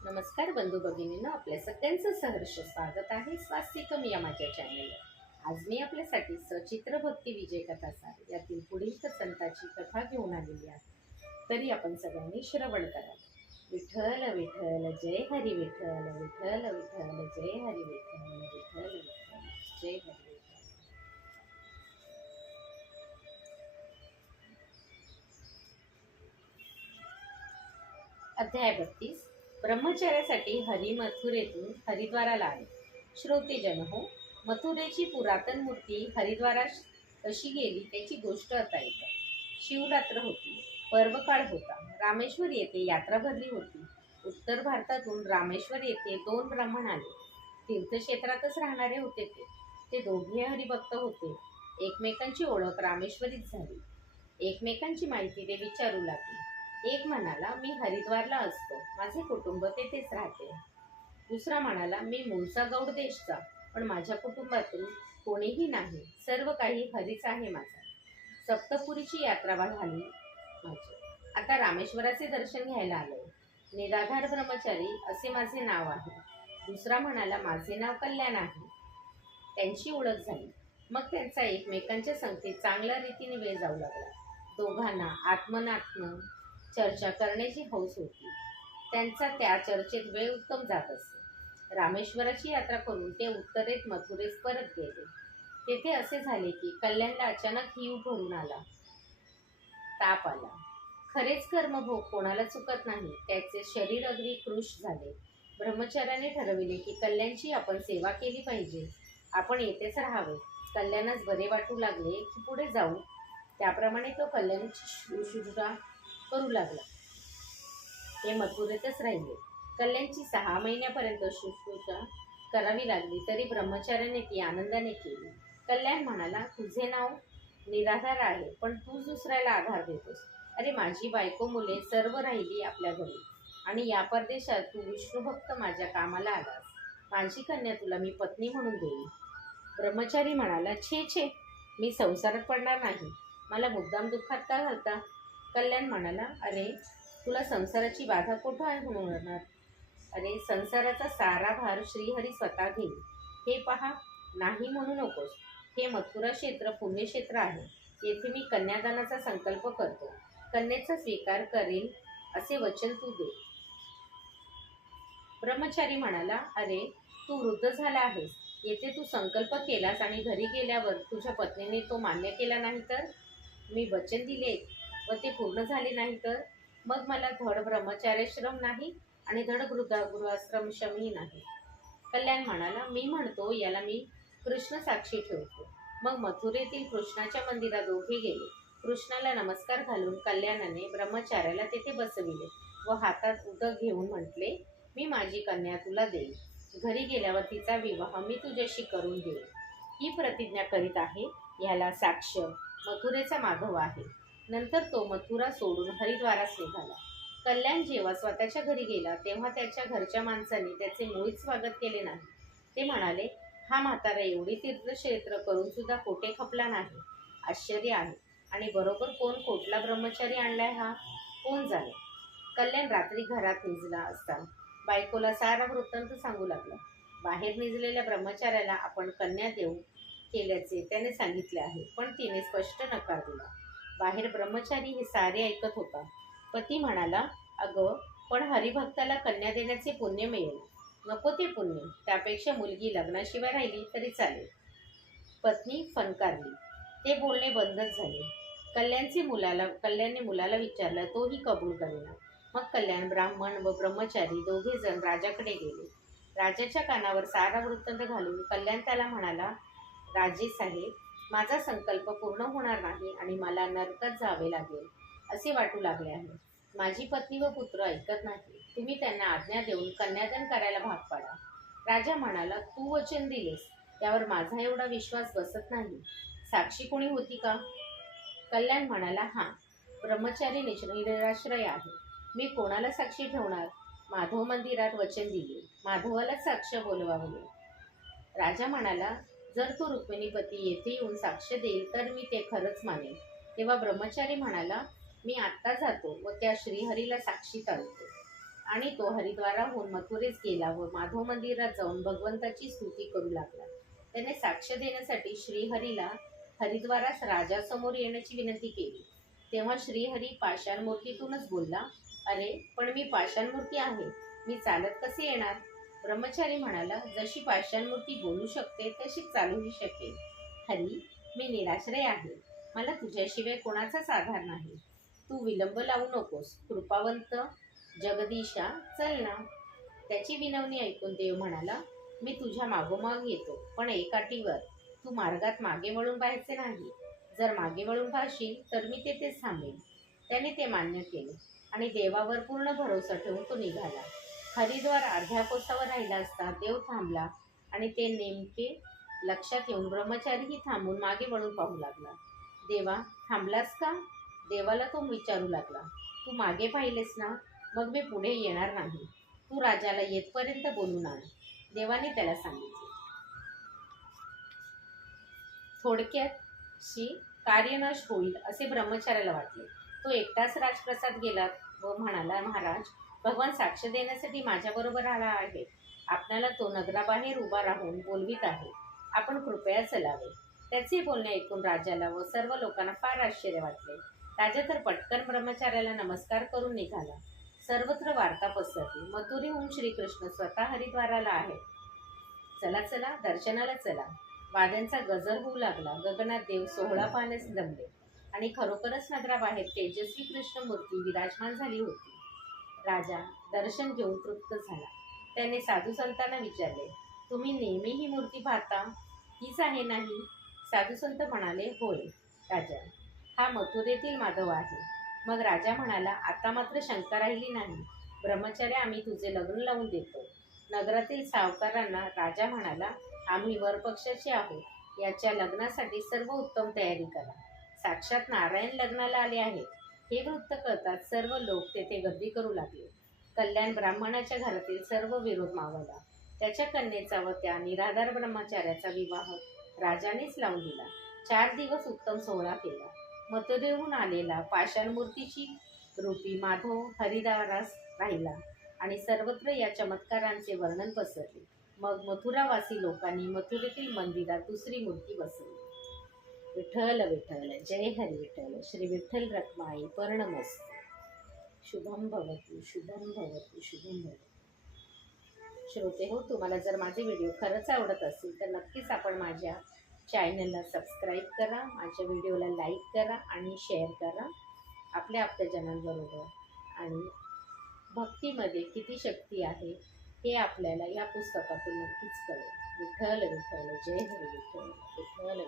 नमस्कार बंधू भगिनींनो, आपल्या सगळ्यांचं सहर्ष स्वागत आहे स्वास्तिकम या माझ्या चॅनलवर। आज मी आपल्यासाठी सचित्र भक्ती विजय कथा सार यातील पुढील संताची कथा घेऊन आलेली आहे। तरी आपण सगळ्यांनी श्रवण करा। विठ्ठल विठ्ठल जय हरी विठ्ठल, विठ्ठल विठ्ठल जय हरी विठ्ठल, विठ्ठल विठ्ठल जय हरी विठ्ठल। अध्याय 32। ब्रह्मचर्यासाठी हरी मथुरेतून हरिद्वाराला आले। श्रोतेजन हो, मथुरेची पुरातन मूर्ती हरिद्वारात कशी गेली त्याची गोष्ट आता ऐका। शिवरात्र होती, पर्वकाळ होता। रामेश्वर येथे यात्रा भरली होती। उत्तर भारतातून रामेश्वर येथे दोन ब्राह्मण आले। तीर्थक्षेत्रातच राहणारे होते ते दोघे हरिभक्त होते। एकमेकांची ओळख रामेश्वरीत झाली। एकमेकांची माहिती ते विचारू लागले। एक म्हणाला, मी हरिद्वारला असतो, माझे कुटुंब तेथेच राहते। दुसरा म्हणाला, मी मूळचा गौड देशचा, पण माझ्या कुटुंबातून कोणीही नाही, सर्व काही हरीच आहे माझा। सप्तपुरीची यात्रा झाली माझी, आता रामेश्वराचे दर्शन घ्यायला आलोय। निराधार ब्रह्मचारी असे माझे नाव आहे। दुसरा म्हणाला, माझे नाव कल्याण आहे। त्यांची ओळख झाली। मग त्यांचा एकमेकांच्या संगतीत चांगल्या रीतीने वेळ जाऊ लागला। दोघांना आत्मनात्म चर्चा करण्याची हौस होती। त्यांचा त्या चर्चेत वेळ उत्तम जात असे। रामेश्वराची यात्रा करून ते उत्तरेत मथुरेस परत गेले। तेथे असे झाले की कल्याणला अचानक हिव भरून आला, ताप आला। खरेच कर्मभोग कोणाला चुकत नाही, त्याचे शरीर अगदी कृश झाले। ब्रह्मचार्याने ठरविले की कल्याणची आपण सेवा केली पाहिजे, आपण येथेच राहावे। कल्याणच बरे वाटू लागले की पुढे जाऊ, त्याप्रमाणे तो कल्याणची शुश्रूषा करू लागला। ते मथुरेतच राहिले। कल्याणची 6 महिन्यापर्यंत शुश्रूषा करावी लागली, तरी ब्रह्मचार्याने ती आनंदाने केली। कल्याण म्हणाला, तुझे नाव निराधार आहे, पण तू दुसऱ्याला आधार देतोस। अरे, माझी बायको मुले सर्व राहिली आपल्या घरी, आणि या परदेशात तू विष्णुभक्त माझ्या कामाला आलास। माझी कन्या तुला मी पत्नी म्हणून देईन। ब्रह्मचारी म्हणाला, छे छे, मी संसारात पडणार नाही, मला मुद्दाम दुःखात का घालता? कल्याण म्हणाला, अरे, तुला संसाराची बाधा कुठं होणार? अरे, संसाराचा सारा भार श्रीहरी स्वतः घेईल, हे पहा, नाही म्हणू नकोस। हे मथुरा क्षेत्र पुण्यक्षेत्र आहे, येथे मी कन्यादानाचा संकल्प करतो, कन्येचा स्वीकार करेल असे वचन तू दे। ब्रह्मचारी म्हणाला, अरे, तू वृद्ध झाला आहेस, येथे तू संकल्प केलास आणि घरी गेल्यावर तुझ्या पत्नीने तो मान्य केला नाही तर? मी वचन दिले व ते पूर्ण झाले नाही तर? मग मला धड ब्रह्मचार्याश्रम नाही आणि धड गृहाश्रमही नाही। कल्याण म्हणाला, मी म्हणतो याला मी कृष्ण साक्षी ठेवतो। मग मथुरेतील कृष्णाच्या मंदिरात दोघे गेले। कृष्णाला नमस्कार घालून कल्याणाने ब्रह्मचार्याला तेथे बसविले व हातात उदक घेऊन म्हटले, मी माझी कन्या तुला देईन, घरी गेल्यावर तिचा विवाह मी तुझ्याशी करून देईन, ही प्रतिज्ञा करीत आहे। याला साक्ष मथुरेचा माधव आहे। नंतर तो मथुरा सोडून हरिद्वारास निघाला। कल्याण जेव्हा स्वतःच्या घरी गेला तेव्हा त्याच्या घरच्या माणसांनी त्याचे मुळीच स्वागत केले नाही। ते म्हणाले, हा म्हातारा एवढी तीर्थक्षेत्र करून सुद्धा कोठे खपला नाही, आश्चर्य आहे। आणि बरोबर कोण कोटला ब्रह्मचारी आणलाय, हा कोण जाणे? कल्याण रात्री घरात निजला असता बायकोला सारा वृत्तांत सांगू लागला। बाहेर निजलेल्या ब्रह्मचार्याला आपण कन्या देऊ केल्याचे त्याने सांगितले आहे, पण तिने स्पष्ट नकार दिला। बाहेर ब्रह्मचारी हे सारे ऐकत होता। पती म्हणाला, अगं, पण हरिभक्ताला कन्या देण्याचे पुण्य मिळेल, नको ते पुण्य, त्यापेक्षा मुलगी लग्नाशिवाय राहिली तरी चालेल। पत्नी फणकारली, ते बोलणे बंदच झाले। कल्याणने मुलाला विचारलं, तोही कबूल करेना। मग कल्याण ब्राह्मण व ब्रह्मचारी दोघे जण राजाकडे गेले। राजाच्या कानावर सारा वृत्तांत घालून कल्याण त्याला म्हणाला, राजे साहेब, माझा संकल्प पूर्ण होणार नाही आणि मला नरकात जावे लागेल असे वाटू लागले आहे। माझी पत्नी व पुत्र ऐकत नाही, तुम्ही त्यांना आज्ञा देऊन कन्यादान करायला भाग पाडा। राजा म्हणाला, तू वचन दिलेस त्यावर माझा एवढा विश्वास बसत नाही, साक्षी कोणी होती का? कल्याण म्हणाला, हा, ब्रह्मचारी निराश्रय आहे, मी कोणाला साक्षी ठेवणार? माधव मंदिरात वचन दिले, माधवालाच साक्ष बोलवावे। राजा म्हणाला, जर तो रुक्मिणीपती येथे येऊन साक्ष देईल तर मी ते खरंच मानेन। तेव्हा ब्रह्मचारी म्हणाला, मी आत्ता जातो व त्या श्रीहरीला साक्षी आणतो। आणि तो हरिद्वाराहून मथुरेस गेला व माधव मंदिरात जाऊन भगवंताची स्तुती करू लागला. त्याने साक्ष देण्यासाठी श्रीहरीला हरिद्वारास राजासमोर येण्याची विनंती केली. तेव्हा श्रीहरी पाषाण मूर्तीतूनच बोलला, अरे पण मी पाषाण मूर्ती आहे, मी चालत कसे येणार? ब्रह्मचारी म्हणाला, जशी पाषाण मूर्ती बोलू शकते तशी चालूही शकेल. हरी, मी निराश्रय आहे, मला तुझ्याशिवाय कोणाचाच आधार नाही. तू विलंब लावू नकोस, कृपावंत जगदीशा, चल ना. त्याची विनवणी ऐकून देव म्हणाला, मी तुझ्या मागोमाग येतो, पण एका अटीवर, तू मार्गात मागे वळून पाहायचे नाही. जर मागे वळून पाहशील तर मी तेथेच थांबेन. त्याने ते मान्य केले आणि देवावर पूर्ण भरोसा ठेवून तो निघाला. हरिद्वार अर्ध्या कोसावर राहिला असता देव थांबला आणि ते नेमके लक्षात येऊन ब्रह्मचारीही थांबून मागे वळून पाहू लागला. देवा, थांबलास का? देवाला तो विचारू लागला. तू मागे पाहिलेस ना, मग मी पुढे येणार नाही. तू राजाला येतपर्यंत बोलून आण. देवाने त्याला सांगितले. थोडक्यात कार्यनाश होईल असे ब्रह्मचार्याला वाटले. तो एकटाच राजप्रसाद गेला व म्हणाला, महाराज, भगवान साक्ष देण्यासाठी माझ्याबरोबर आला आहे. आपणाला तो नगराबाहेर उभा राहून बोलवीत आहे. आपण कृपया चलावे. त्याचे बोलणे ऐकून राजाला व सर्व लोकांना फार आश्चर्य वाटले. राजा तर पटकन ब्रह्मचार्याला नमस्कार करून निघाला. सर्वत्र वार्ता पसरली. मथुरेहून श्रीकृष्ण स्वतः हरिद्वाराला आहे. चला चला, दर्शनाला चला. वाद्यांचा गजर होऊ लागला. गगनात देव सोहळा पाहण्यास जमले आणि खरोखरच नगराबाहेर तेजस्वी कृष्ण मूर्ती विराजमान झाली होती. राजा दर्शन घेऊन तृप्त झाला. त्याने साधू संतांना विचारले, तुम्ही नेहमी ही मूर्ती पाहता? हीच आहे नाही? साधू संत म्हणाले, होय राजा, हा मथुरेतील माधव आहे. मग राजा म्हणाला, आता मात्र शंका राहिली नाही. ब्रह्मचार्य, आम्ही तुझे लग्न लावून देतो. नगरातील सावकारांना राजा म्हणाला, आम्ही वरपक्षाचे आहोत. याच्या लग्नासाठी सर्व उत्तम तयारी करा. साक्षात नारायण लग्नाला आले आहेत. हे वृत्त कळताच सर्व लोक तेथे गर्दी करू लागले. कल्याण ब्राह्मणाच्या घरातील सर्व विरोध मावळला. त्याच्या कन्येचा व त्या निराधार ब्रह्मचार्याचा विवाह राजानेच लावून दिला. 4 दिवस उत्तम सोहळा केला. मथुरेहून आलेला पाषाण मूर्तीची रूपी माधव हरिद्वारास राहिला आणि सर्वत्र या चमत्कारांचे वर्णन पसरले. मग मथुरावासी लोकांनी मथुरेतील मंदिरात दुसरी मूर्ती बसवली. विठ्ठल विठ्ठल, जय हरी विठ्ठल. श्री विठ्ठल रखमाई पर्णमस्तु. शुभम भवतु, शुभम भवतु, शुभम भवतु. श्रोते हो, तुम्हाला जर माझे व्हिडिओ खरंच आवडत असतील तर नक्कीच आपण माझ्या चॅनलला सबस्क्राईब करा, माझ्या व्हिडिओला लाईक करा आणि शेअर करा आपल्या आप्तजनांबरोबर. आणि भक्तीमध्ये किती शक्ती आहे हे आपल्याला या पुस्तकातून नक्कीच कळेल. विठ्ठल विठ्ठल, जय हरी विठ्ठल, विठ्ठल विठ्ठल.